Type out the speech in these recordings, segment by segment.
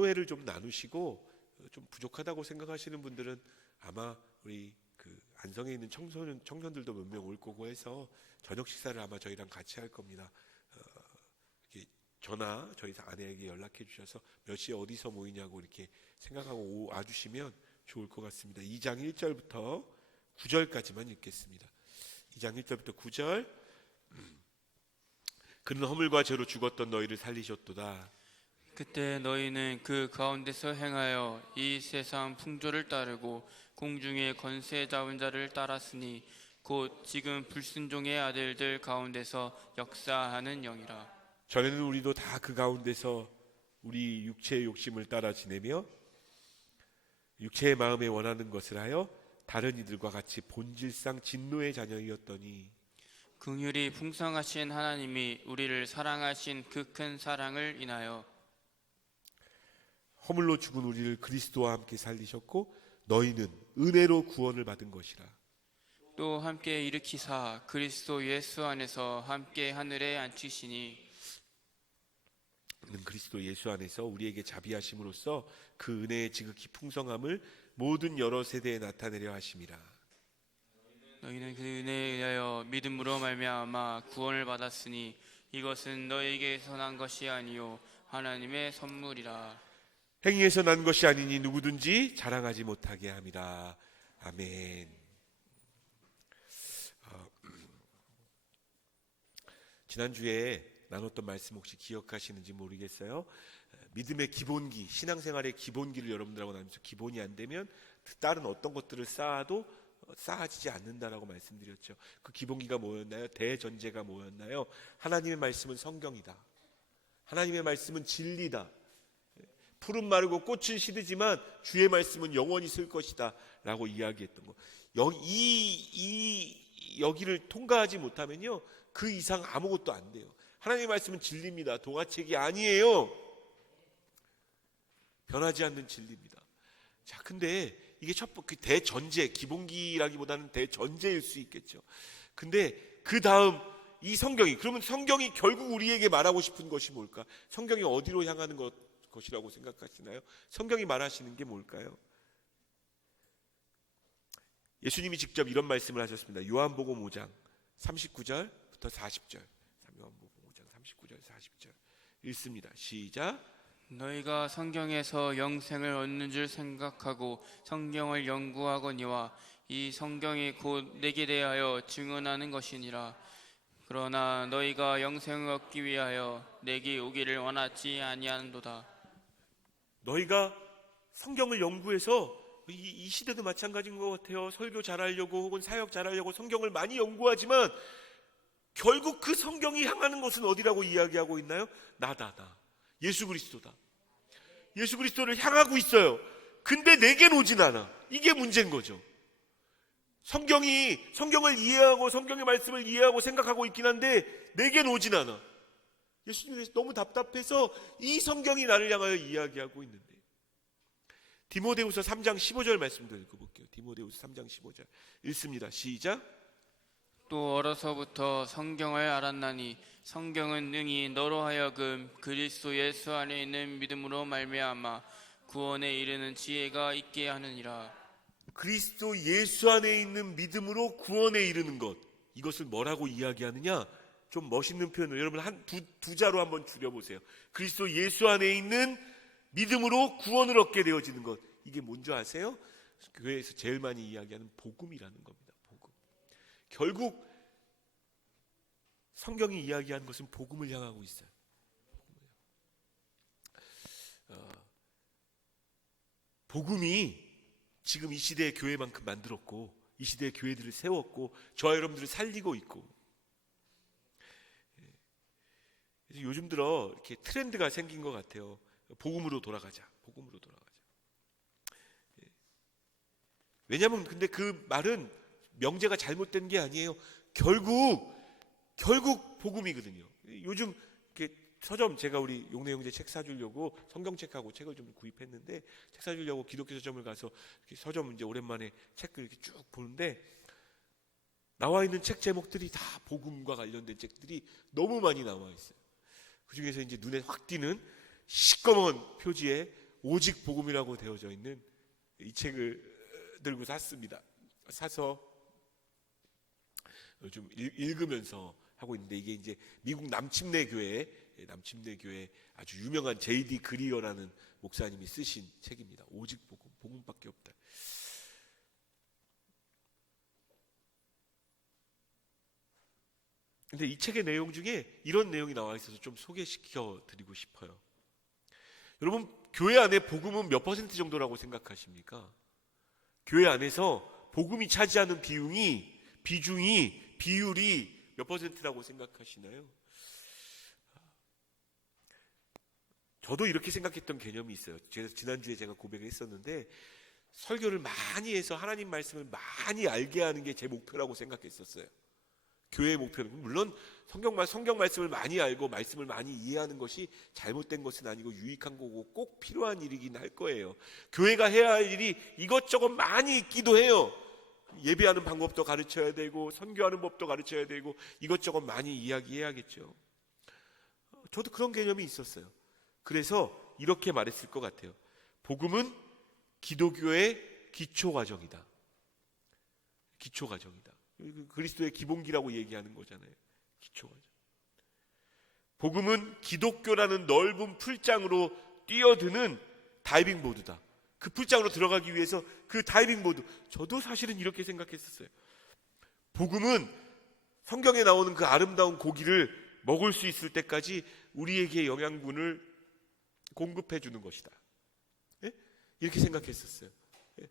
소회를 좀 나누시고 좀 부족하다고 생각하시는 분들은 아마 우리 그 안성에 있는 청년들도 몇 명 올 거고 해서 저녁 식사를 아마 저희랑 같이 할 겁니다. 저나 저희 아내에게 연락해 주셔서 몇 시에 어디서 모이냐고 이렇게 생각하고 와주시면 좋을 것 같습니다. 2장 1절부터 9절까지만 읽겠습니다. 2장 1절부터 9절. 그는 허물과 죄로 죽었던 너희를 살리셨도다. 그때 너희는 그 가운데서 행하여 이 세상 풍조를 따르고 공중의 권세 잡은 자를 따랐으니 곧 지금 불순종의 아들들 가운데서 역사하는 영이라. 전에는 우리도 다 그 가운데서 우리 육체의 욕심을 따라 지내며 육체의 마음에 원하는 것을 하여 다른 이들과 같이 본질상 진노의 자녀이었더니 긍휼이 풍성하신 하나님이 우리를 사랑하신 그 큰 사랑을 인하여 허물로 죽은 우리를 그리스도와 함께 살리셨고 너희는 은혜로 구원을 받은 것이라. 또 함께 일으키사 그리스도 예수 안에서 함께 하늘에 앉히시니 그는 그리스도 예수 안에서 우리에게 자비하심으로써 그 은혜의 지극히 풍성함을 모든 여러 세대에 나타내려 하심이라. 너희는 그 은혜에 의하여 믿음으로 말미암아 구원을 받았으니 이것은 너희에게서 난 것이 아니요 하나님의 선물이라. 행위에서 난 것이 아니니 누구든지 자랑하지 못하게 함이라. 아멘. 지난주에 나눴던 말씀 혹시 기억하시는지 모르겠어요. 믿음의 기본기, 신앙생활의 기본기를 여러분들하고 나누면서 기본이 안 되면 다른 어떤 것들을 쌓아도 쌓아지지 않는다라고 말씀드렸죠. 그 기본기가 뭐였나요? 대전제가 뭐였나요? 하나님의 말씀은 성경이다. 하나님의 말씀은 진리다. 풀은 마르고 꽃은 시들지만 주의 말씀은 영원히 쓸 것이다 라고 이야기했던 거. 여기를 통과하지 못하면요 그 이상 아무것도 안 돼요. 하나님의 말씀은 진리입니다. 동화책이 아니에요. 변하지 않는 진리입니다. 자, 근데 이게 그 대전제, 기본기라기보다는 대전제일 수 있겠죠. 근데 그 다음 이 성경이, 그러면 성경이 결국 우리에게 말하고 싶은 것이 뭘까? 성경이 어디로 향하는 것이라고 생각하시나요? 성경이 말하시는 게 뭘까요? 예수님이 직접 이런 말씀을 하셨습니다. 요한복음 5장 39절부터 40절. 요한복음 5장 39절 40절 읽습니다. 시작. 너희가 성경에서 영생을 얻는 줄 생각하고 성경을 연구하거니와 이 성경이 곧 내게 대하여 증언하는 것이니라. 그러나 너희가 영생을 얻기 위하여 내게 오기를 원하지 아니하는도다. 너희가 성경을 연구해서 이 시대도 마찬가지인 것 같아요. 설교 잘하려고 혹은 사역 잘하려고 성경을 많이 연구하지만 결국 그 성경이 향하는 것은 어디라고 이야기하고 있나요? 나다. 예수 그리스도다. 예수 그리스도를 향하고 있어요. 근데 내겐 오진 않아. 이게 문제인 거죠. 성경을 이해하고 성경의 말씀을 이해하고 생각하고 있긴 한데 내겐 오진 않아. 예수님께서 너무 답답해서 이 성경이 나를 향하여 이야기하고 있는데. 디모데후서 3장 15절 말씀도 읽어볼게요. 디모데후서 3장 15절 읽습니다. 시작. 또 어려서부터 성경을 알았나니 성경은 능히 너로 하여금 그리스도 예수 안에 있는 믿음으로 말미암아 구원에 이르는 지혜가 있게 하느니라. 그리스도 예수 안에 있는 믿음으로 구원에 이르는 것, 이것을 뭐라고 이야기하느냐? 좀 멋있는 표현을 여러분 두 자로 한번 줄여보세요. 그리스도 예수 안에 있는 믿음으로 구원을 얻게 되어지는 것, 이게 뭔지 아세요? 교회에서 제일 많이 이야기하는 복음이라는 겁니다. 복음. 결국 성경이 이야기하는 것은 복음을 향하고 있어요. 복음이 지금 이 시대의 교회만큼 만들었고 이 시대의 교회들을 세웠고 저와 여러분들을 살리고 있고, 요즘 들어 이렇게 트렌드가 생긴 것 같아요. 복음으로 돌아가자. 복음으로 돌아가자. 왜냐하면 근데 그 말은 명제가 잘못된 게 아니에요. 결국 복음이거든요. 요즘 이렇게 서점, 제가 우리 용래 형제 책 사주려고 성경책하고 책을 좀 구입했는데 책 사주려고 기독교 서점을 가서 이렇게 서점 이제 오랜만에 책을 이렇게 쭉 보는데 나와 있는 책 제목들이 다 복음과 관련된 책들이 너무 많이 나와 있어요. 그 중에서 이제 눈에 확 띄는 시꺼먼 표지에 오직 복음이라고 되어져 있는 이 책을 들고 샀습니다. 사서 좀 읽으면서 하고 있는데, 이게 이제 미국 남침내 교회 아주 유명한 J.D. 그리어라는 목사님이 쓰신 책입니다. 오직 복음, 복음밖에 없다. 근데 이 책의 내용 중에 이런 내용이 나와 있어서 좀 소개시켜 드리고 싶어요. 여러분, 교회 안에 복음은 몇 퍼센트 정도라고 생각하십니까? 교회 안에서 복음이 차지하는 비율이 몇 퍼센트라고 생각하시나요? 저도 이렇게 생각했던 개념이 있어요. 지난주에 제가 고백을 했었는데, 설교를 많이 해서 하나님 말씀을 많이 알게 하는 게 제 목표라고 생각했었어요. 교회의 목표는, 물론 성경 말씀을 많이 알고 말씀을 많이 이해하는 것이 잘못된 것은 아니고 유익한 거고 꼭 필요한 일이긴 할 거예요. 교회가 해야 할 일이 이것저것 많이 있기도 해요. 예배하는 방법도 가르쳐야 되고 선교하는 법도 가르쳐야 되고 이것저것 많이 이야기해야겠죠. 저도 그런 개념이 있었어요. 그래서 이렇게 말했을 것 같아요. 복음은 기독교의 기초과정이다. 기초과정이다. 그리스도의 기본기라고 얘기하는 거잖아요. 기초과정. 복음은 기독교라는 넓은 풀장으로 뛰어드는 다이빙 보드다. 그 풀장으로 들어가기 위해서 그 다이빙 보드. 저도 사실은 이렇게 생각했었어요. 복음은 성경에 나오는 그 아름다운 고기를 먹을 수 있을 때까지 우리에게 영양분을 공급해 주는 것이다. 예? 이렇게 생각했었어요. 예?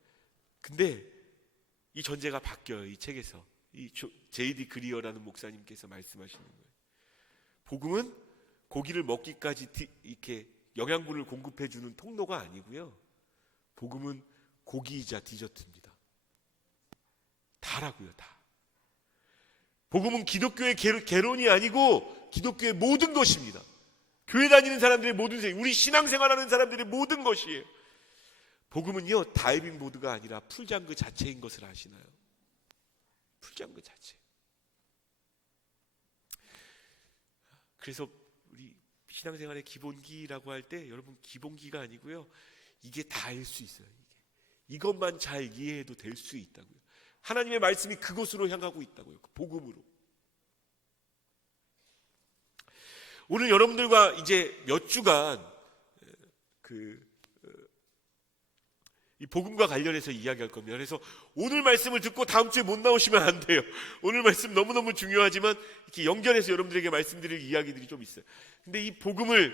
근데 이 전제가 바뀌어요. 이 책에서. 이 J.D. 그리어라는 목사님께서 말씀하시는 거예요. 복음은 고기를 먹기까지 이렇게 영양분을 공급해 주는 통로가 아니고요. 복음은 고기이자 디저트입니다. 다라고요, 다. 복음은 기독교의 개론이 아니고 기독교의 모든 것입니다. 교회 다니는 사람들의 모든 생, 우리 신앙생활하는 사람들의 모든 것이에요. 복음은요, 다이빙 보드가 아니라 풀장 그 자체인 것을 아시나요? 풀장 그 자체. 그래서 우리 신앙생활의 기본기라고 할 때 여러분, 기본기가 아니고요, 이게 다일 수 있어요. 이것만 잘 이해해도 될 수 있다고요. 하나님의 말씀이 그곳으로 향하고 있다고요. 그 복음으로. 오늘 여러분들과 이제 몇 주간 이 복음과 관련해서 이야기할 겁니다. 그래서 오늘 말씀을 듣고 다음 주에 못 나오시면 안 돼요. 오늘 말씀 너무너무 중요하지만 이렇게 연결해서 여러분들에게 말씀드릴 이야기들이 좀 있어요. 근데 이 복음의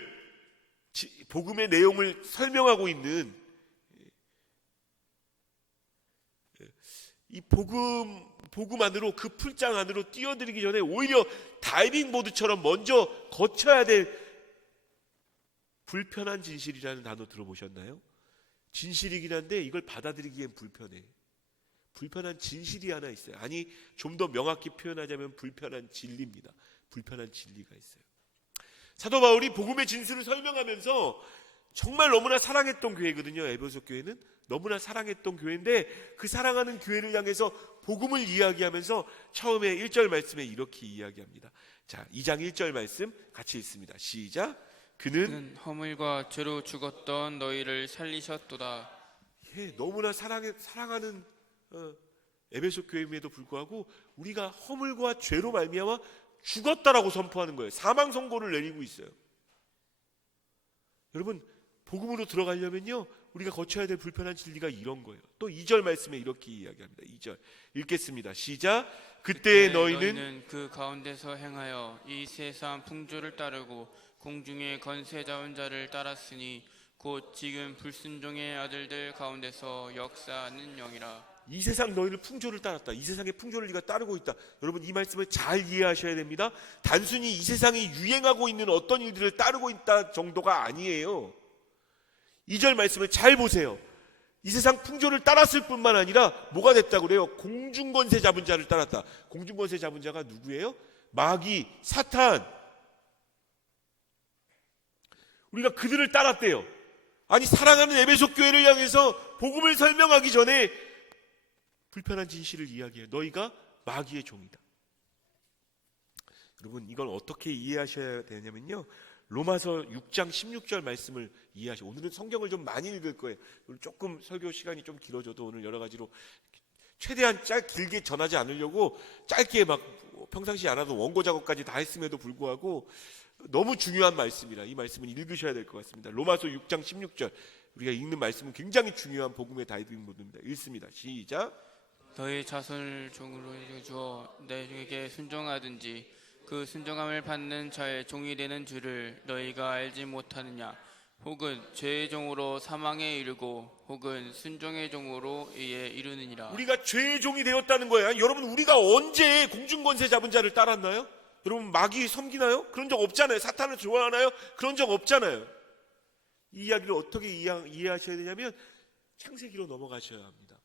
내용을 설명하고 있는 이 복음 안으로, 그 풀장 안으로 뛰어들기 전에 오히려 다이빙 보드처럼 먼저 거쳐야 될 불편한 진실이라는 단어 들어보셨나요? 진실이긴 한데 이걸 받아들이기엔 불편해. 불편한 진실이 하나 있어요. 아니, 좀 더 명확히 표현하자면 불편한 진리입니다. 불편한 진리가 있어요. 사도 바울이 복음의 진술을 설명하면서 정말 너무나 사랑했던 교회거든요. 에베소 교회는 너무나 사랑했던 교회인데, 그 사랑하는 교회를 향해서 복음을 이야기하면서 처음에 1절 말씀에 이렇게 이야기합니다. 자, 2장 1절 말씀 같이 읽습니다. 시작. 그는 허물과 죄로 죽었던 너희를 살리셨도다. 예, 너무나 사랑하는 에베소 교회임에도 불구하고 우리가 허물과 죄로 말미암아 죽었다라고 선포하는 거예요. 사망 선고를 내리고 있어요. 여러분, 복음으로 들어가려면요, 우리가 거쳐야 될 불편한 진리가 이런 거예요. 또 2절 말씀에 이렇게 이야기합니다. 2절 읽겠습니다. 시작. 그때 너희는 그 가운데서 행하여 이 세상 풍조를 따르고 공중의 권세 잡은 자를 따랐으니 곧 지금 불순종의 아들들 가운데서 역사하는 영이라. 이 세상 너희를 풍조를 따랐다. 이 세상의 풍조를 네가 따르고 있다. 여러분, 이 말씀을 잘 이해하셔야 됩니다. 단순히 이 세상이 유행하고 있는 어떤 일들을 따르고 있다 정도가 아니에요. 2절 말씀을 잘 보세요. 이 세상 풍조를 따랐을 뿐만 아니라 뭐가 됐다고 그래요? 공중권세 잡은 자를 따랐다. 공중권세 잡은 자가 누구예요? 마귀, 사탄. 우리가 그들을 따랐대요. 아니, 사랑하는 에베소 교회를 향해서 복음을 설명하기 전에 불편한 진실을 이야기해요. 너희가 마귀의 종이다. 여러분, 이걸 어떻게 이해하셔야 되냐면요, 로마서 6장 16절 말씀을 이해하시고, 오늘은 성경을 좀 많이 읽을 거예요. 오늘 조금 설교 시간이 좀 길어져도 오늘 여러 가지로 최대한 길게 전하지 않으려고 짧게 막 평상시 안 하던 원고 작업까지 다 했음에도 불구하고 너무 중요한 말씀이라 이 말씀은 읽으셔야 될 것 같습니다. 로마서 6장 16절, 우리가 읽는 말씀은 굉장히 중요한 복음의 다이빙 보드입니다. 읽습니다. 시작. 너희 자손을 종으로 주어 너희에게 순종하든지 그 순종함을 받는 자의 종이 되는 줄을 너희가 알지 못하느냐? 혹은 죄의 종으로 사망에 이르고 혹은 순종의 종으로 이에 이르느니라. 우리가 죄의 종이 되었다는 거예요. 여러분, 우리가 언제 공중권세 잡은 자를 따랐나요? 여러분, 마귀 섬기나요? 그런 적 없잖아요. 사탄을 좋아하나요? 그런 적 없잖아요. 이 이야기를 어떻게 이해하셔야 되냐면 창세기로 넘어가셔야 합니다.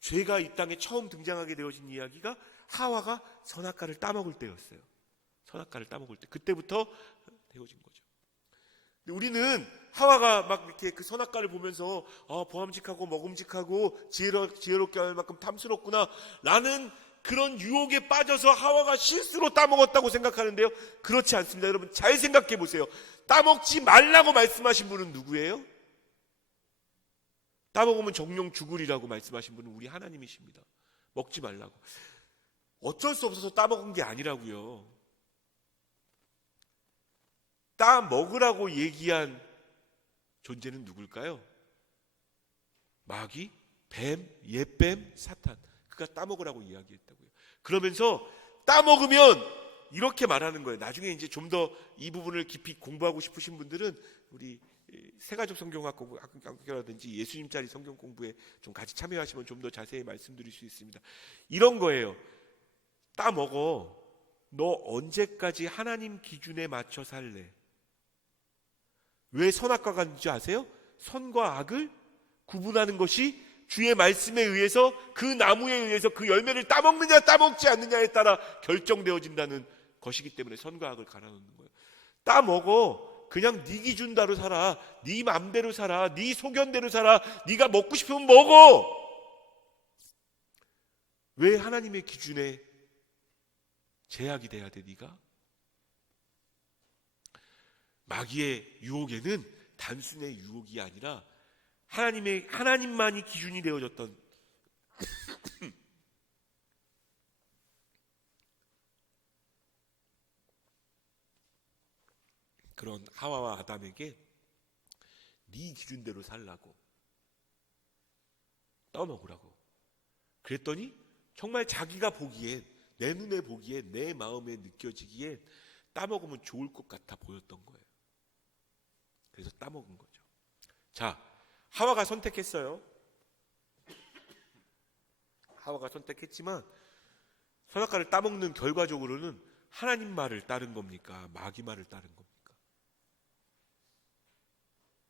죄가 이 땅에 처음 등장하게 되어진 이야기가 하와가 선악과를 따먹을 때였어요. 선악과를 따먹을 때, 그때부터 되어진 거죠. 근데 우리는 하와가 막 이렇게 그 선악과를 보면서 보암직하고 먹음직하고 지혜롭게 할 만큼 탐스럽구나 라는 그런 유혹에 빠져서 하와가 실수로 따먹었다고 생각하는데요, 그렇지 않습니다. 여러분, 잘 생각해 보세요. 따먹지 말라고 말씀하신 분은 누구예요? 따먹으면 정령 죽으리라고 말씀하신 분은 우리 하나님이십니다. 먹지 말라고. 어쩔 수 없어서 따먹은 게 아니라고요. 따먹으라고 얘기한 존재는 누굴까요? 마귀, 뱀, 옛뱀, 사탄. 그가 따먹으라고 이야기했다고요. 그러면서 따먹으면 이렇게 말하는 거예요. 나중에 이제 좀 더 이 부분을 깊이 공부하고 싶으신 분들은 우리 세가족 성경학교라든지 예수님짜리 성경 공부에 좀 같이 참여하시면 좀 더 자세히 말씀드릴 수 있습니다. 이런 거예요. 따먹어. 너 언제까지 하나님 기준에 맞춰 살래? 왜 선악과가 있는지 아세요? 선과 악을 구분하는 것이 주의 말씀에 의해서, 그 나무에 의해서 그 열매를 따먹느냐 따먹지 않느냐에 따라 결정되어진다는 것이기 때문에 선과 악을 갈아놓는 거예요. 따먹어. 그냥 네 기준대로 살아. 네 맘대로 살아. 네 소견대로 살아. 네가 먹고 싶으면 먹어. 왜 하나님의 기준에 제약이 돼야 돼, 네가? 마귀의 유혹에는 단순의 유혹이 아니라 하나님만이 기준이 되어졌던 그런 하와와 아담에게 네 기준대로 살라고, 떠먹으라고 그랬더니 정말 자기가 보기엔, 내 눈에 보기엔, 내 마음에 느껴지기엔 따먹으면 좋을 것 같아 보였던 거예요. 그래서 따먹은 거죠. 자, 하와가 선택했어요. 하와가 선택했지만 선악과를 따먹는 결과적으로는 하나님 말을 따른 겁니까? 마귀 말을 따른 겁니까?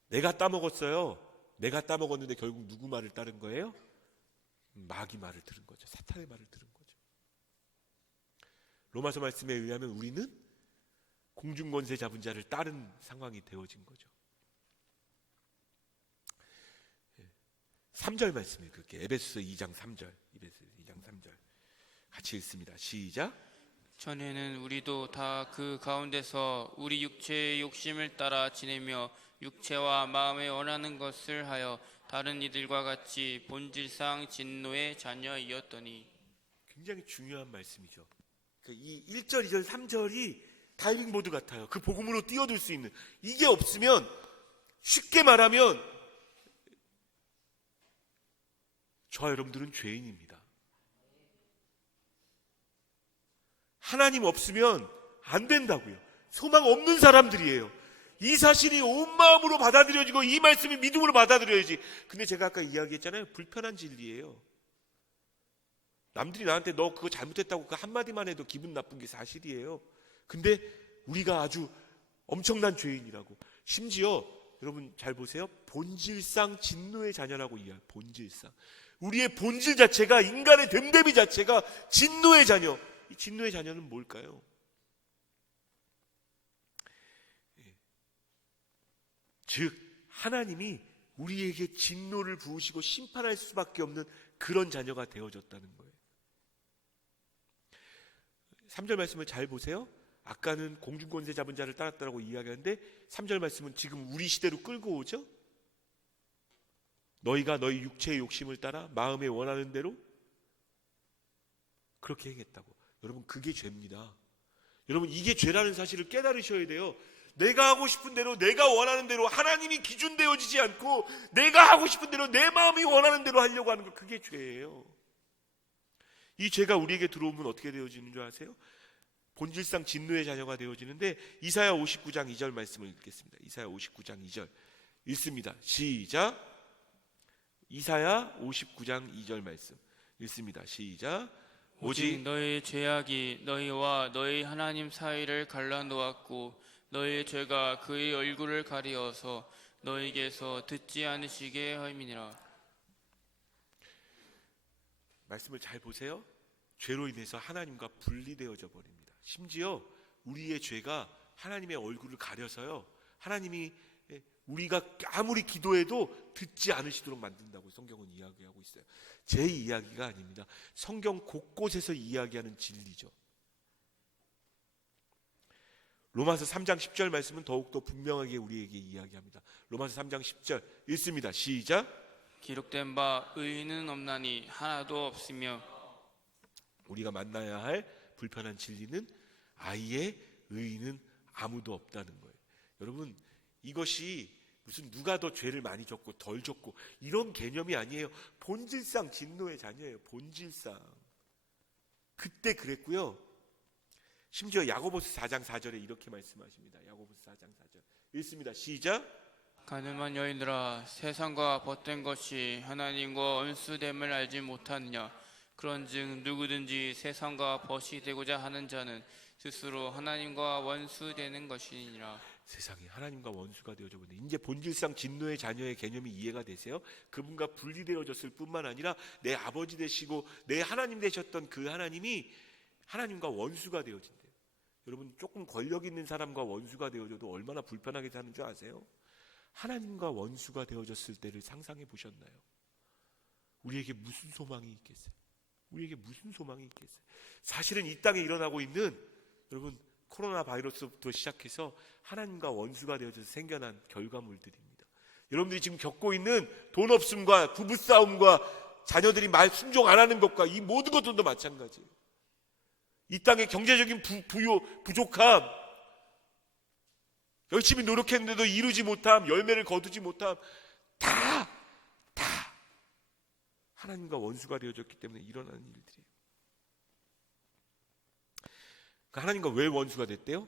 내가 따먹었어요. 내가 따먹었는데 결국 누구 말을 따른 거예요? 마귀 말을 들은 거죠. 사탄의 말을 들은 거죠. 로마서 말씀에 의하면 우리는 공중권세 잡은 자를 따른 상황이 되어진 거죠. 3절 말씀을 그렇게 에베소서 2장 3절, 에베소서 2장 3절 같이 읽습니다. 시작. 전에는 우리도 다 그 가운데서 우리 육체의 욕심을 따라 지내며 육체와 마음에 원하는 것을 하여 다른 이들과 같이 본질상 진노의 자녀이었더니. 굉장히 중요한 말씀이죠. 이 1절, 2절, 3절이 다이빙 보드 같아요. 그 복음으로 뛰어들 수 있는. 이게 없으면, 쉽게 말하면 저와 여러분들은 죄인입니다. 하나님 없으면 안 된다고요. 소망 없는 사람들이에요. 이 사실이 온 마음으로 받아들여지고 이 말씀이 믿음으로 받아들여야지. 근데 제가 아까 이야기했잖아요. 불편한 진리예요. 남들이 나한테 너 그거 잘못했다고 그 한마디만 해도 기분 나쁜 게 사실이에요. 근데 우리가 아주 엄청난 죄인이라고. 심지어 여러분 잘 보세요. 본질상 진노의 자녀라고 이야기해요. 본질상. 우리의 본질 자체가, 인간의 됨됨이 자체가 진노의 자녀. 이 진노의 자녀는 뭘까요? 즉 하나님이 우리에게 진노를 부으시고 심판할 수밖에 없는 그런 자녀가 되어졌다는 거예요. 3절 말씀을 잘 보세요. 아까는 공중권세 잡은 자를 따랐다라고 이야기하는데 3절 말씀은 지금 우리 시대로 끌고 오죠. 너희가 너희 육체의 욕심을 따라 마음에 원하는 대로 그렇게 행했다고. 여러분, 그게 죄입니다. 여러분, 이게 죄라는 사실을 깨달으셔야 돼요. 내가 하고 싶은 대로, 내가 원하는 대로, 하나님이 기준되어지지 않고 내가 하고 싶은 대로 내 마음이 원하는 대로 하려고 하는 거, 그게 죄예요. 이 죄가 우리에게 들어오면 어떻게 되어지는 줄 아세요? 본질상 진노의 자녀가 되어지는데, 이사야 59장 2절 말씀을 읽겠습니다. 이사야 59장 2절 읽습니다. 시작. 이사야 59장 2절 말씀 읽습니다. 시작. 오직 너희 죄악이 너희와 너희 하나님 사이를 갈라놓았고 너희의 죄가 그의 얼굴을 가리어서 너희에게서 듣지 않으시게 함이니라. 말씀을 잘 보세요. 죄로 인해서 하나님과 분리되어져 버립니다. 심지어 우리의 죄가 하나님의 얼굴을 가려서요, 하나님이 우리가 아무리 기도해도 듣지 않으시도록 만든다고 성경은 이야기하고 있어요. 제 이야기가 아닙니다. 성경 곳곳에서 이야기하는 진리죠. 로마서 3장 10절 말씀은 더욱더 분명하게 우리에게 이야기합니다. 로마서 3장 10절 읽습니다. 시작. 기록된 바 의인은 없나니 하나도 없으며. 우리가 만나야 할 불편한 진리는 아예 의인은 아무도 없다는 거예요. 여러분, 이것이 무슨 누가 더 죄를 많이 졌고 덜 졌고 이런 개념이 아니에요. 본질상 진노의 자녀예요. 본질상. 그때 그랬고요. 심지어 야고보서 4장 4절에 이렇게 말씀하십니다. 야고보서 4장 4절 읽습니다. 시작. 가늠한 여인들아, 세상과 벗된 것이 하나님과 원수됨을 알지 못하느냐. 그런즉 누구든지 세상과 벗이 되고자 하는 자는 스스로 하나님과 원수되는 것이니라. 세상이 하나님과 원수가 되어져 버리네. 이제 본질상 진노의 자녀의 개념이 이해가 되세요? 그분과 분리되어졌을 뿐만 아니라 내 아버지 되시고 내 하나님 되셨던 그 하나님이 하나님과 원수가 되어진대요. 여러분, 조금 권력 있는 사람과 원수가 되어져도 얼마나 불편하게 사는 줄 아세요? 하나님과 원수가 되어졌을 때를 상상해 보셨나요? 우리에게 무슨 소망이 있겠어요? 우리에게 무슨 소망이 있겠어요? 사실은 이 땅에 일어나고 있는, 여러분, 코로나 바이러스부터 시작해서 하나님과 원수가 되어져서 생겨난 결과물들입니다. 여러분들이 지금 겪고 있는 돈 없음과 부부싸움과 자녀들이 말 순종 안 하는 것과 이 모든 것들도 마찬가지예요. 이 땅의 경제적인 부족함, 열심히 노력했는데도 이루지 못함, 열매를 거두지 못함, 다 하나님과 원수가 되어졌기 때문에 일어나는 일들이에요. 하나님과 왜 원수가 됐대요?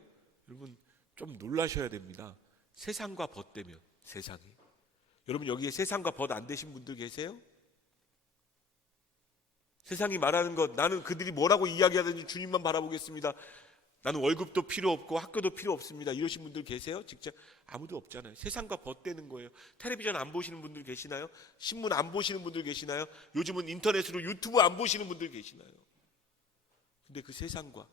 여러분, 좀 놀라셔야 됩니다. 세상과 벗되면, 세상이. 여러분, 여기에 세상과 벗 안 되신 분들 계세요? 세상이 말하는 것, 나는 그들이 뭐라고 이야기하든지 주님만 바라보겠습니다. 나는 월급도 필요 없고 학교도 필요 없습니다. 이러신 분들 계세요? 직접 아무도 없잖아요. 세상과 벗되는 거예요. 텔레비전 안 보시는 분들 계시나요? 신문 안 보시는 분들 계시나요? 요즘은 인터넷으로 유튜브 안 보시는 분들 계시나요? 근데 그 세상과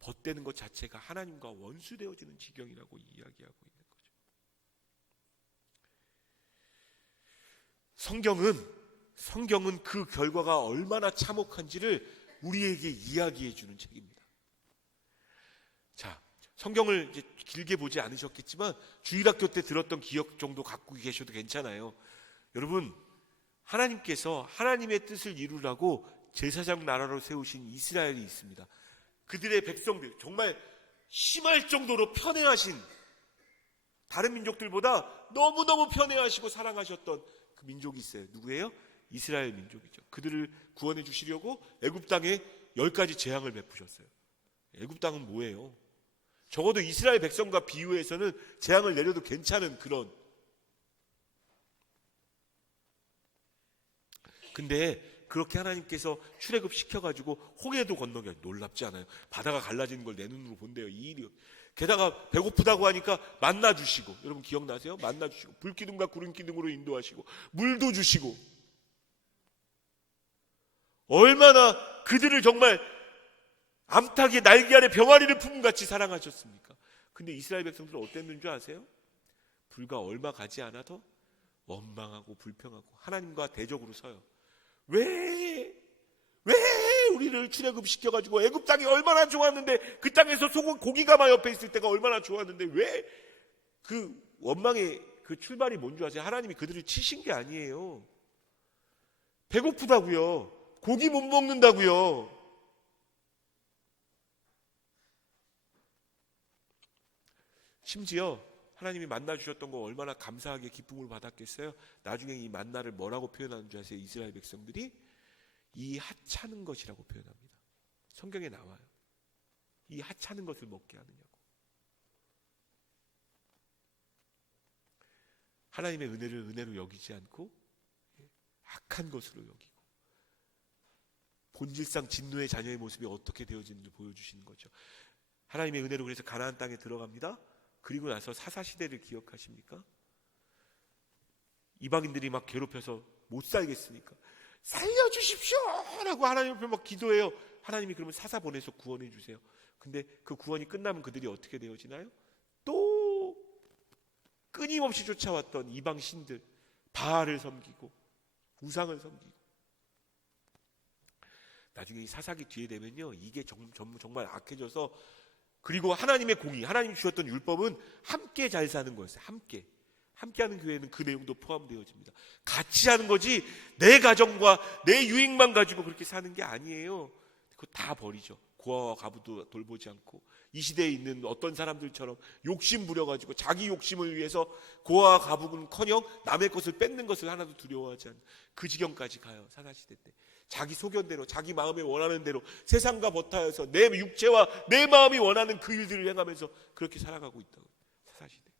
벗되는 것 자체가 하나님과 원수되어지는 지경이라고 이야기하고 있는 거죠. 성경은 그 결과가 얼마나 참혹한지를 우리에게 이야기해 주는 책입니다. 자, 성경을 이제 길게 보지 않으셨겠지만 주일학교 때 들었던 기억 정도 갖고 계셔도 괜찮아요. 여러분, 하나님께서 하나님의 뜻을 이루라고 제사장 나라로 세우신 이스라엘이 있습니다. 그들의 백성들, 정말 심할 정도로 편애하신, 다른 민족들보다 너무너무 편애하시고 사랑하셨던 그 민족이 있어요. 누구예요? 이스라엘 민족이죠. 그들을 구원해 주시려고 애굽 땅에 10가지 재앙을 베푸셨어요. 애굽 땅은 뭐예요? 적어도 이스라엘 백성과 비유해서는 재앙을 내려도 괜찮은 그런. 근데 그렇게 하나님께서 출애굽 시켜가지고 홍해도 건너게, 놀랍지 않아요? 바다가 갈라지는 걸 내 눈으로 본대요. 이 일이. 게다가 배고프다고 하니까 만나 주시고, 여러분 기억나세요? 만나 주시고, 불기둥과 구름기둥으로 인도하시고, 물도 주시고, 얼마나 그들을 정말 암탉이 날개 아래 병아리를 품은같이 사랑하셨습니까? 근데 이스라엘 백성들은 어땠는 줄 아세요? 불과 얼마 가지 않아도 원망하고 불평하고 하나님과 대적으로 서요. 왜 소리를 출애굽시켜가지고 애굽 땅이 얼마나 좋았는데, 그 땅에서 고기가 막 옆에 있을 때가 얼마나 좋았는데 왜 그 원망의 그 출발이 뭔지 아세요? 하나님이 그들을 치신 게 아니에요. 배고프다고요. 고기 못 먹는다고요. 심지어 하나님이 만나 주셨던 거 얼마나 감사하게 기쁨을 받았겠어요? 나중에 이 만나를 뭐라고 표현하는 줄 아세요? 이스라엘 백성들이 이 하찮은 것이라고 표현합니다. 성경에 나와요. 이 하찮은 것을 먹게 하느냐고. 하나님의 은혜를 은혜로 여기지 않고 악한 것으로 여기고, 본질상 진노의 자녀의 모습이 어떻게 되어지는지 보여주시는 거죠. 하나님의 은혜로 그래서 가나안 땅에 들어갑니다. 그리고 나서 사사시대를 기억하십니까? 이방인들이 막 괴롭혀서 못 살겠으니까 살려주십시오 라고 하나님 앞에 막 기도해요. 하나님이 그러면 사사 보내서 구원해 주세요. 근데 그 구원이 끝나면 그들이 어떻게 되어지나요? 또 끊임없이 쫓아왔던 이방 신들, 바알을 섬기고 우상을 섬기고. 나중에 이 사사기 뒤에 되면요, 이게 정말 악해져서, 그리고 하나님의 공의, 하나님 주셨던 율법은 함께 잘 사는 거였어요. 함께하는 교회는 그 내용도 포함되어집니다. 같이 하는 거지 내 가정과 내 유익만 가지고 그렇게 사는 게 아니에요. 그거 다 버리죠. 고아와 과부도 돌보지 않고, 이 시대에 있는 어떤 사람들처럼 욕심 부려가지고 자기 욕심을 위해서 고아와 과부는커녕 남의 것을 뺏는 것을 하나도 두려워하지 않는 그 지경까지 가요. 사사시대 때 자기 소견대로, 자기 마음에 원하는 대로 세상과 버타여서 내 육체와 내 마음이 원하는 그 일들을 행하면서 그렇게 살아가고 있다고. 사사시대.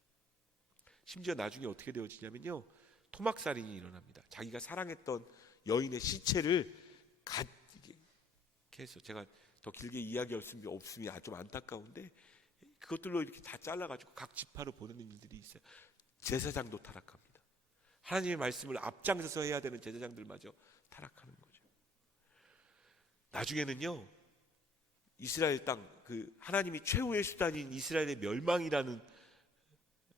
심지어 나중에 어떻게 되어지냐면요, 토막살인이 일어납니다. 자기가 사랑했던 여인의 시체를 이렇게 해서, 제가 더 길게 이야기할 수 없음이 좀 안타까운데, 그것들로 이렇게 다 잘라가지고 각 지파로 보내는 일들이 있어요. 제사장도 타락합니다. 하나님의 말씀을 앞장서서 해야 되는 제사장들마저 타락하는 거죠. 나중에는요, 이스라엘 땅, 그 하나님이 최후의 수단인 이스라엘의 멸망이라는,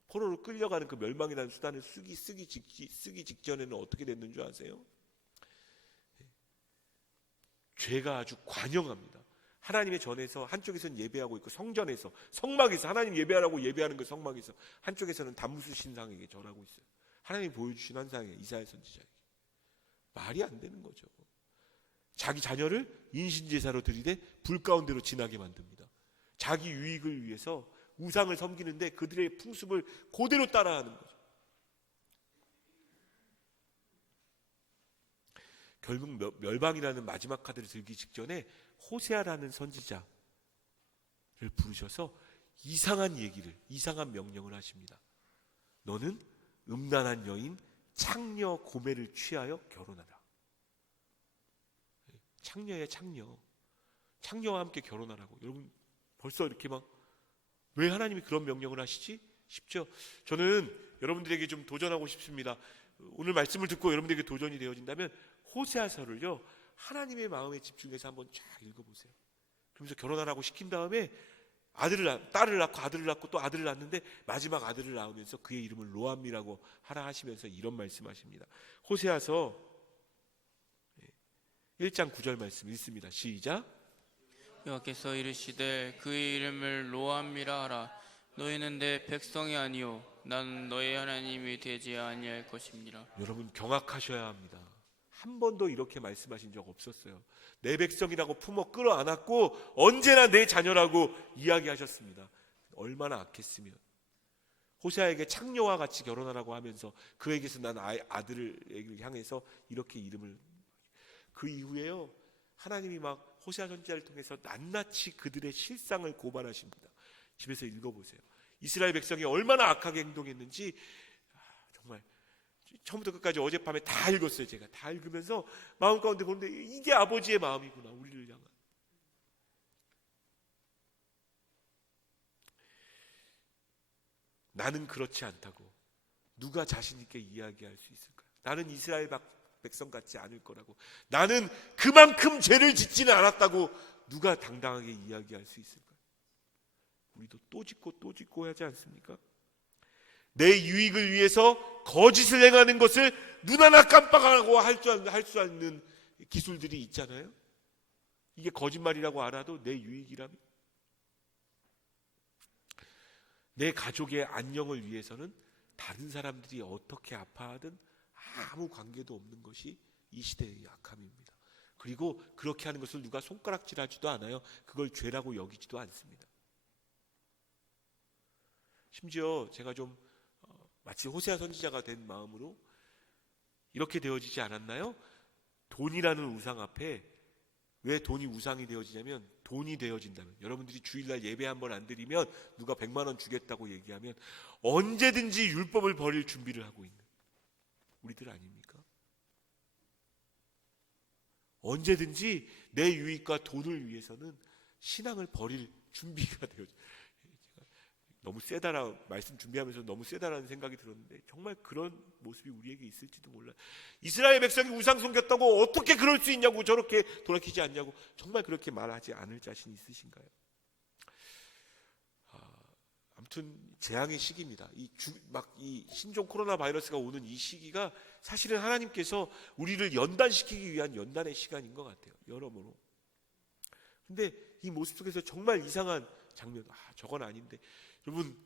포로로 끌려가는 그 멸망이라는 수단을 쓰기 직전에는 어떻게 됐는 줄 아세요? 죄가 아주 관영합니다. 하나님의 전에서 한쪽에서는 예배하고 있고, 성전에서, 성막에서 하나님 예배하라고 예배하는 그 성막에서 한쪽에서는 담무스 신상에게 절하고 있어요. 하나님이 보여주신 환상이에요. 이사야 선지자에게. 말이 안 되는 거죠. 자기 자녀를 인신제사로 들이대 불 가운데로 지나게 만듭니다. 자기 유익을 위해서 우상을 섬기는데 그들의 풍습을 그대로 따라하는 거죠. 결국 멸망이라는 마지막 카드를 들기 직전에 호세아라는 선지자를 부르셔서 이상한 얘기를, 이상한 명령을 하십니다. 너는 음란한 여인 창녀 고멜을 취하여 결혼하라. 창녀야, 창녀와 함께 결혼하라고. 여러분 벌써 이렇게 막, 왜 하나님이 그런 명령을 하시지? 싶죠? 저는 여러분들에게 좀 도전하고 싶습니다. 오늘 말씀을 듣고 여러분들에게 도전이 되어진다면 호세아서를요, 하나님의 마음에 집중해서 한번 쫙 읽어보세요. 그러면서 결혼하라고 시킨 다음에 딸을 낳고 아들을 낳고 또 아들을 낳는데 마지막 아들을 낳으면서 그의 이름을 로암미라고 하라 하시면서 이런 말씀하십니다. 호세아서 1장 9절 말씀 읽습니다. 시작. 여호와께서 이르시되 그의 이름을 로암미라 하라. 너희는 내 백성이 아니요 나는 너희 하나님이 되지 아니할 것입니다. 여러분 경악하셔야 합니다. 한 번도 이렇게 말씀하신 적 없었어요. 내 백성이라고 품어 끌어안았고 언제나 내 자녀라고 이야기하셨습니다. 얼마나 악했으면. 호세아에게 창녀와 같이 결혼하라고 하면서 그에게서 난 아들을 향해서 이렇게 이름을, 그 이후에요, 하나님이 막 호세아 선지자를 통해서 낱낱이 그들의 실상을 고발하십니다. 집에서 읽어보세요. 이스라엘 백성이 얼마나 악하게 행동했는지 정말 처음부터 끝까지 어젯밤에 다 읽었어요. 제가 다 읽으면서 마음 가운데 보는데 이게 아버지의 마음이구나, 우리를 향한. 나는 그렇지 않다고 누가 자신 있게 이야기할 수 있을까요? 나는 이스라엘 백성 같지 않을 거라고, 나는 그만큼 죄를 짓지는 않았다고 누가 당당하게 이야기할 수 있을까요? 우리도 또 짓고 하지 않습니까? 내 유익을 위해서 거짓을 행하는 것을 눈 하나 깜빡하고 할 수 있는 기술들이 있잖아요. 이게 거짓말이라고 알아도 내 유익이라면, 내 가족의 안녕을 위해서는 다른 사람들이 어떻게 아파하든 아무 관계도 없는 것이 이 시대의 약함입니다. 그리고 그렇게 하는 것을 누가 손가락질하지도 않아요. 그걸 죄라고 여기지도 않습니다. 심지어 제가 좀 마치 호세아 선지자가 된 마음으로 이렇게 되어지지 않았나요? 돈이라는 우상 앞에, 왜 돈이 우상이 되어지냐면, 돈이 되어진다면, 여러분들이 주일날 예배 한번 안 드리면 누가 100만 원 주겠다고 얘기하면 언제든지 율법을 버릴 준비를 하고 있는 우리들 아닙니까? 언제든지 내 유익과 돈을 위해서는 신앙을 버릴 준비가 되어져. 너무 세다라, 말씀 준비하면서 너무 세다라는 생각이 들었는데 정말 그런 모습이 우리에게 있을지도 몰라요. 이스라엘 백성이 우상 섬겼다고 어떻게 그럴 수 있냐고, 저렇게 돌아키지 않냐고, 정말 그렇게 말하지 않을 자신이 있으신가요? 아무튼 재앙의 시기입니다. 이 신종 코로나 바이러스가 오는 이 시기가 사실은 하나님께서 우리를 연단시키기 위한 연단의 시간인 것 같아요. 여러모로. 근데 이 모습 속에서 정말 이상한 장면, 저건 아닌데. 여러분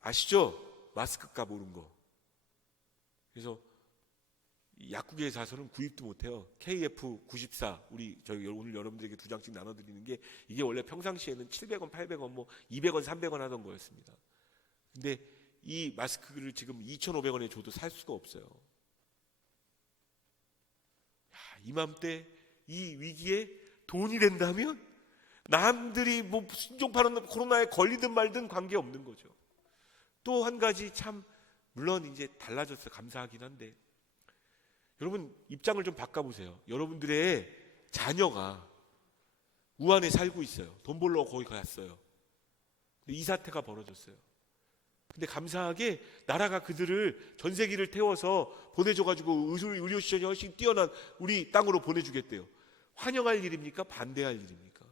아시죠? 마스크 값 오른 거. 그래서 약국에 가서는 구입도 못해요. KF94, 저희 오늘 여러분들에게 2장씩 나눠드리는 게, 이게 원래 평상시에는 700원, 800원, 뭐 200원, 300원 하던 거였습니다. 근데 이 마스크를 지금 2,500원에 줘도 살 수가 없어요. 이맘때 이 위기에 돈이 된다면 남들이 뭐 신종파는 코로나에 걸리든 말든 관계없는 거죠. 또 한 가지, 참 물론 이제 달라졌어요. 감사하긴 한데, 여러분 입장을 좀 바꿔보세요. 여러분들의 자녀가 우한에 살고 있어요. 돈 벌러 거기 갔어요. 근데 이 사태가 벌어졌어요. 근데 감사하게 나라가 그들을 전세기를 태워서 보내줘가지고 의료 시설이 훨씬 뛰어난 우리 땅으로 보내주겠대요. 환영할 일입니까? 반대할 일입니까?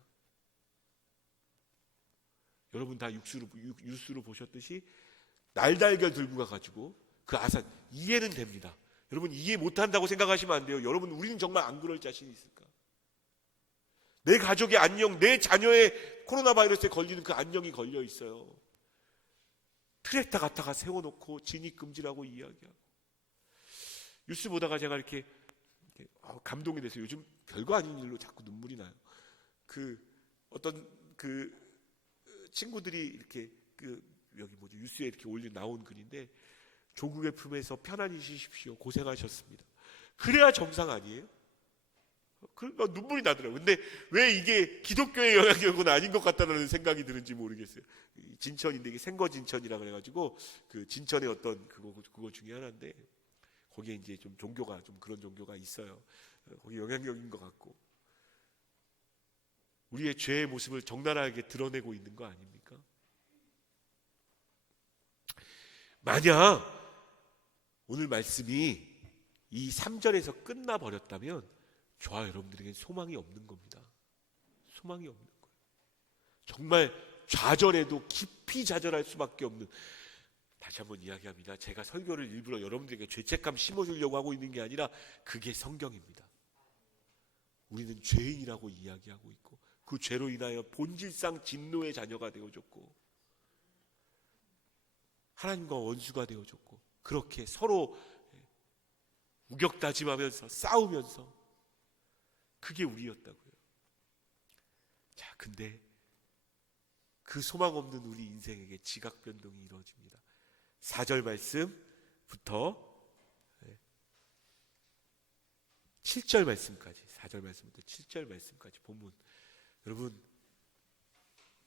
여러분 다 뉴스로 보셨듯이 날달걀 들고 가가지고 그 아산, 이해는 됩니다. 여러분 이해 못한다고 생각하시면 안 돼요. 여러분, 우리는 정말 안 그럴 자신이 있을까? 내 가족의 안녕, 내 자녀의 코로나 바이러스에 걸리는 그 안녕이 걸려 있어요. 트랙터 갖다가 세워놓고 진입금지라고 이야기하고. 뉴스 보다가 제가 이렇게 감동이 됐어요. 요즘 별거 아닌 일로 자꾸 눈물이 나요. 어떤 친구들이 이렇게 여기 뉴스에 이렇게 나온 글인데, 조국의 품에서 편안히 쉬십시오. 고생하셨습니다. 그래야 정상 아니에요? 그러니까 눈물이 나더라고요. 근데 왜 이게 기독교의 영향력은 아닌 것 같다는 생각이 드는지 모르겠어요. 진천인데, 이게 생거진천이라 그래가지고 그 진천의 어떤 그거 중에 하나인데, 거기에 이제 좀 종교가, 좀 그런 종교가 있어요. 거기 영향력인 것 같고, 우리의 죄의 모습을 적나라하게 드러내고 있는 거 아닙니까? 만약 오늘 말씀이 이 3절에서 끝나버렸다면 저와 여러분들에게는 소망이 없는 겁니다. 소망이 없는 거예요. 정말 좌절해도 깊이 좌절할 수밖에 없는, 다시 한번 이야기합니다. 제가 설교를 일부러 여러분들에게 죄책감 심어주려고 하고 있는 게 아니라 그게 성경입니다. 우리는 죄인이라고 이야기하고 있고, 그 죄로 인하여 본질상 진노의 자녀가 되어졌고, 하나님과 원수가 되어졌고, 그렇게 서로 우격다짐하면서 싸우면서, 그게 우리였다고요. 자, 근데 그 소망 없는 우리 인생에게 지각 변동이 이루어집니다. 4절 말씀부터 7절 말씀까지, 4절 말씀부터 7절 말씀까지 본문, 여러분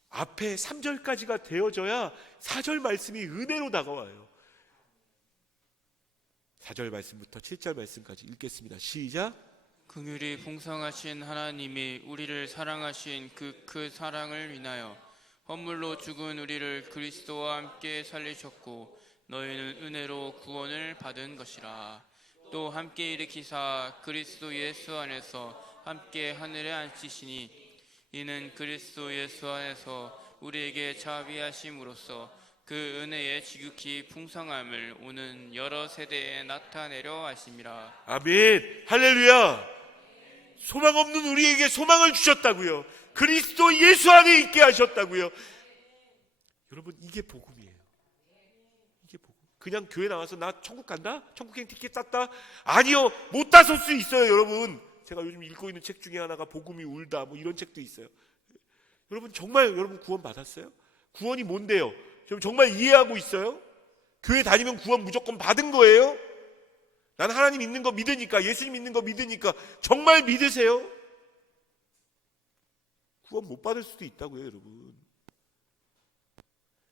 앞에 3절까지가 되어져야 4절 말씀이 은혜로 다가와요. 4절 말씀부터 7절 말씀까지 읽겠습니다. 시작. 긍휼이 풍성하신 하나님이 우리를 사랑하신 그 사랑을 인하여 허물로 죽은 우리를 그리스도와 함께 살리셨고, 너희는 은혜로 구원을 받은 것이라. 또 함께 일으키사 그리스도 예수 안에서 함께 하늘에 앉히시니, 이는 그리스도 예수 안에서 우리에게 자비하심으로써 그 은혜의 지극히 풍성함을 오는 여러 세대에 나타내려 하심이라. 아멘. 할렐루야. 소망 없는 우리에게 소망을 주셨다고요. 그리스도 예수 안에 있게 하셨다고요. 여러분, 이게 복음이에요. 이게 복음. 그냥 교회 나와서 나 천국 간다? 천국행 티켓 땄다? 아니요, 못 따설 수 있어요. 여러분, 제가 요즘 읽고 있는 책 중에 하나가 복음이 울다, 뭐 이런 책도 있어요. 여러분, 정말 여러분 구원 받았어요? 구원이 뭔데요? 여러분 정말 이해하고 있어요? 교회 다니면 구원 무조건 받은 거예요? 난 하나님 있는 거 믿으니까, 예수님 있는 거 믿으니까. 정말 믿으세요? 구원 못 받을 수도 있다고요, 여러분.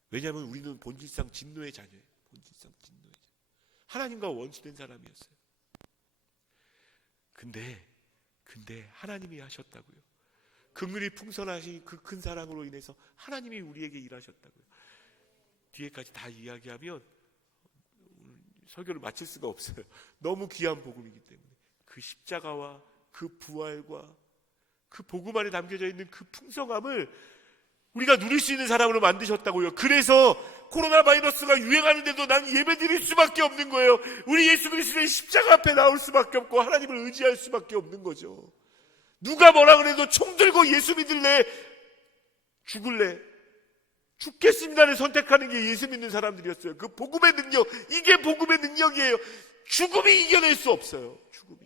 왜냐하면 우리는 본질상 진노의 자녀예요. 본질상 진노의 자녀. 하나님과 원수된 사람이었어요. 근데 하나님이 하셨다고요. 긍휼이 풍성하신 그 큰 사랑으로 인해서 하나님이 우리에게 일하셨다고요. 뒤에까지 다 이야기하면 설교를 마칠 수가 없어요. 너무 귀한 복음이기 때문에. 그 십자가와 그 부활과 그 복음 안에 담겨져 있는 그 풍성함을 우리가 누릴 수 있는 사람으로 만드셨다고요. 그래서 코로나 바이러스가 유행하는데도 난 예배 드릴 수밖에 없는 거예요. 우리 예수 그리스도의 십자가 앞에 나올 수밖에 없고 하나님을 의지할 수밖에 없는 거죠. 누가 뭐라 그래도 총 들고 예수 믿을래? 죽을래? 죽겠습니다를 선택하는 게 예수 믿는 사람들이었어요. 그 복음의 능력, 이게 복음의 능력이에요. 죽음이 이겨낼 수 없어요. 죽음이.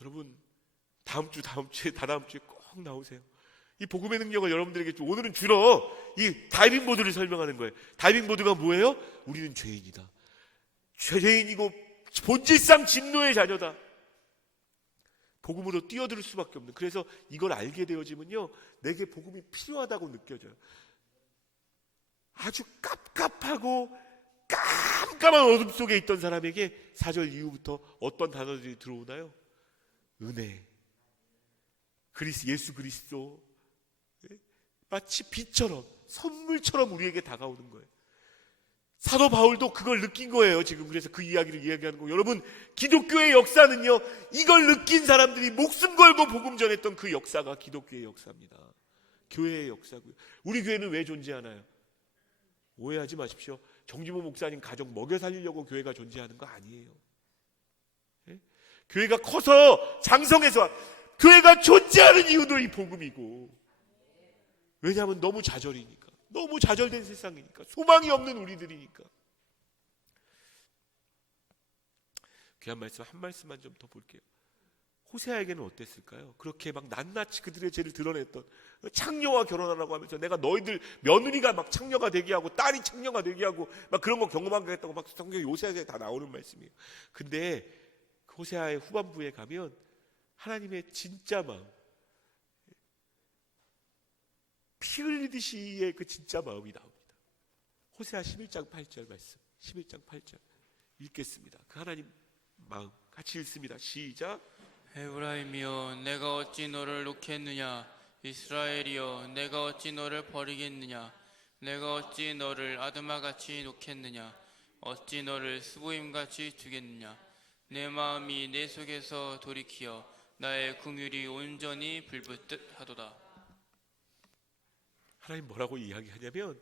여러분, 다음 주에 꼭 나오세요. 이 복음의 능력을 여러분들에게 오늘은 주로 이 다이빙 보드를 설명하는 거예요. 다이빙 보드가 뭐예요? 우리는 죄인이다. 죄인이고 본질상 진노의 자녀다. 복음으로 뛰어들 수밖에 없는. 그래서 이걸 알게 되어지면요, 내게 복음이 필요하다고 느껴져요. 아주 깝깝하고 깜깜한 어둠 속에 있던 사람에게 4절 이후부터 어떤 단어들이 들어오나요? 은혜, 예수 그리스도, 마치 빛처럼, 선물처럼 우리에게 다가오는 거예요. 사도 바울도 그걸 느낀 거예요, 지금. 그래서 그 이야기를 이야기하는 거예요. 여러분, 기독교의 역사는요, 이걸 느낀 사람들이 목숨 걸고 복음 전했던 그 역사가 기독교의 역사입니다. 교회의 역사고요. 우리 교회는 왜 존재하나요? 오해하지 마십시오. 정지모 목사님 가족 먹여 살리려고 교회가 존재하는 거 아니에요. 예? 교회가 커서 장성해서, 교회가 존재하는 이유도 이 복음이고. 왜냐하면 너무 좌절이니까. 너무 좌절된 세상이니까. 소망이 없는 우리들이니까. 귀한 말씀 한 말씀만 좀 더 볼게요. 호세아에게는 어땠을까요? 그렇게 막 낱낱이 그들의 죄를 드러냈던, 창녀와 결혼하라고 하면서 내가 너희들 며느리가 막 창녀가 되게 하고 딸이 창녀가 되게 하고 막 그런 거 경험하겠다고 막 성경에 호세아에 다 나오는 말씀이에요. 근데 그 호세아의 후반부에 가면 하나님의 진짜 마음, 피 흘리듯이의 그 진짜 마음이 나옵니다. 호세아 11장 8절 말씀, 11장 8절 읽겠습니다. 그 하나님 마음 같이 읽습니다. 시작. 에브라임이여, 내가 어찌 너를 놓겠느냐? 이스라엘이여, 내가 어찌 너를 버리겠느냐? 내가 어찌 너를 아드마같이 놓겠느냐? 어찌 너를 스보임같이 두겠느냐? 내 마음이 내 속에서 돌이키어 나의 긍휼이 온전히 불붙듯 하도다. 하나님 뭐라고 이야기하냐면,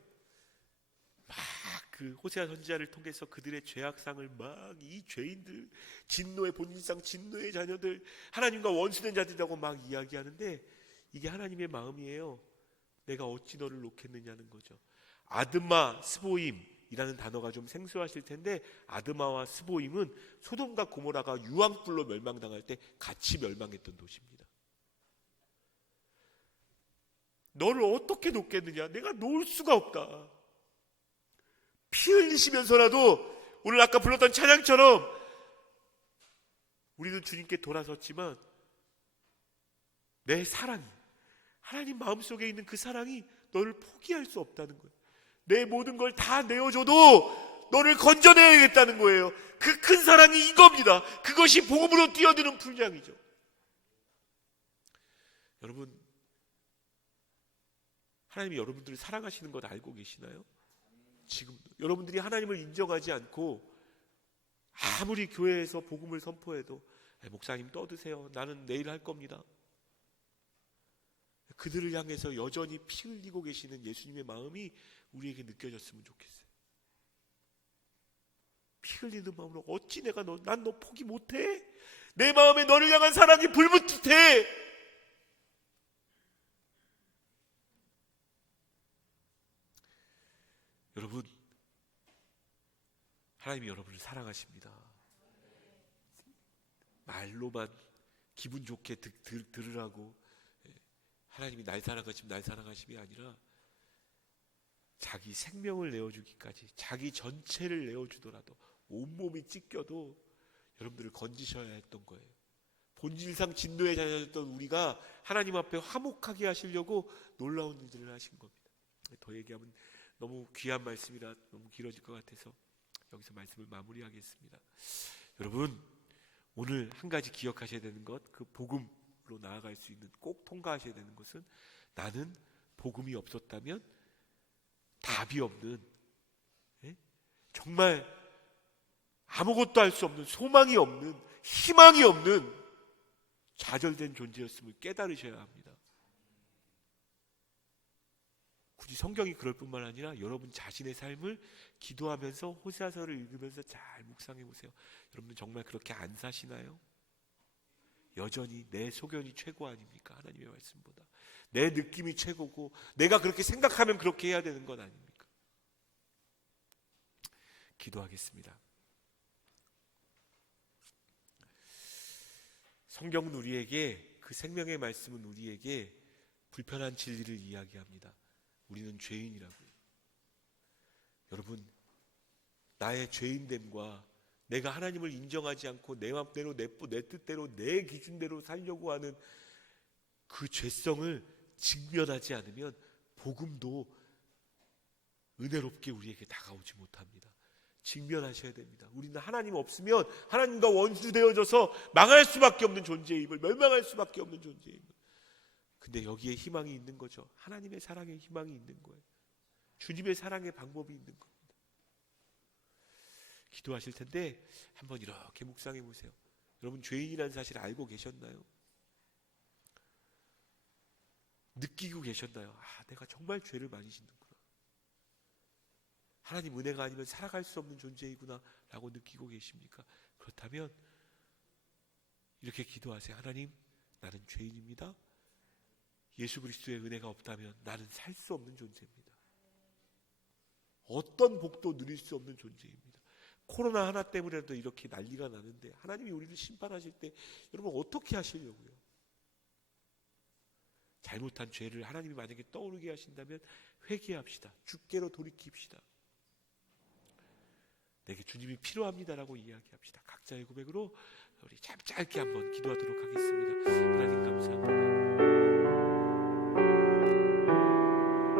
막 그 호세아 선지자를 통해서 그들의 죄악상을 막 이 죄인들, 진노의 본질상 진노의 자녀들, 하나님과 원수된 자들이라고 막 이야기하는데, 이게 하나님의 마음이에요. 내가 어찌 너를 놓겠느냐는 거죠. 아드마, 스보임이라는 단어가 좀 생소하실 텐데, 아드마와 스보임은 소돔과 고모라가 유황불로 멸망당할 때 같이 멸망했던 도시입니다. 너를 어떻게 놓겠느냐? 내가 놓을 수가 없다. 피 흘리시면서라도 오늘 아까 불렀던 찬양처럼 우리는 주님께 돌아섰지만 내 사랑이, 하나님 마음속에 있는 그 사랑이 너를 포기할 수 없다는 거예요. 내 모든 걸 다 내어줘도 너를 건져내야겠다는 거예요. 그 큰 사랑이 이겁니다. 그것이 복음으로 뛰어드는 분량이죠. 여러분, 하나님이 여러분들을 사랑하시는 것 알고 계시나요? 지금 여러분들이 하나님을 인정하지 않고 아무리 교회에서 복음을 선포해도 목사님 떠드세요. 나는 내일 할 겁니다. 그들을 향해서 여전히 피 흘리고 계시는 예수님의 마음이 우리에게 느껴졌으면 좋겠어요. 피 흘리는 마음으로 어찌 내가 난 너 포기 못해? 내 마음에 너를 향한 사랑이 불붙듯해. 여러분, 하나님이 여러분을 사랑하십니다. 말로만 기분 좋게 들으라고 하나님이 날 사랑하시면 날 사랑하심이 아니라 자기 생명을 내어주기까지, 자기 전체를 내어주더라도, 온몸이 찢겨도 여러분들을 건지셔야 했던 거예요. 본질상 진노의 자녀였던 우리가 하나님 앞에 화목하게 하시려고 놀라운 일들을 하신 겁니다. 더 얘기하면 너무 귀한 말씀이라 너무 길어질 것 같아서 여기서 말씀을 마무리하겠습니다. 여러분, 오늘 한 가지 기억하셔야 되는 것, 그 복음으로 나아갈 수 있는, 꼭 통과하셔야 되는 것은, 나는 복음이 없었다면 답이 없는, 정말 아무것도 할 수 없는, 소망이 없는, 희망이 없는 좌절된 존재였음을 깨달으셔야 합니다. 굳이 성경이 그럴 뿐만 아니라 여러분 자신의 삶을 기도하면서 호세아서를 읽으면서 잘 묵상해 보세요. 여러분은 정말 그렇게 안 사시나요? 여전히 내 소견이 최고 아닙니까? 하나님의 말씀보다 내 느낌이 최고고, 내가 그렇게 생각하면 그렇게 해야 되는 건 아닙니까? 기도하겠습니다. 성경은 우리에게, 그 생명의 말씀은 우리에게 불편한 진리를 이야기합니다. 우리는 죄인이라고요. 여러분, 나의 죄인됨과 내가 하나님을 인정하지 않고 내 맘대로, 내 뜻대로, 내 기준대로 살려고 하는 그 죄성을 직면하지 않으면 복음도 은혜롭게 우리에게 다가오지 못합니다. 직면하셔야 됩니다. 우리는 하나님 없으면 하나님과 원수되어져서 망할 수밖에 없는 존재임을, 멸망할 수밖에 없는 존재임을. 근데 여기에 희망이 있는 거죠. 하나님의 사랑에 희망이 있는 거예요. 주님의 사랑의 방법이 있는 겁니다. 기도하실 텐데 한번 이렇게 묵상해 보세요. 여러분, 죄인이라는 사실 알고 계셨나요? 느끼고 계셨나요? 아, 내가 정말 죄를 많이 짓는구나. 하나님 은혜가 아니면 살아갈 수 없는 존재이구나 라고 느끼고 계십니까? 그렇다면 이렇게 기도하세요. 하나님, 나는 죄인입니다. 예수 그리스도의 은혜가 없다면 나는 살 수 없는 존재입니다. 어떤 복도 누릴 수 없는 존재입니다. 코로나 하나 때문에도 이렇게 난리가 나는데 하나님이 우리를 심판하실 때 여러분 어떻게 하시려고요? 잘못한 죄를 하나님이 만약에 떠오르게 하신다면 회개합시다. 주께로 돌이킵시다. 내게 주님이 필요합니다라고 이야기합시다. 각자의 고백으로 우리 짧게 한번 기도하도록 하겠습니다. 하나님 감사합니다.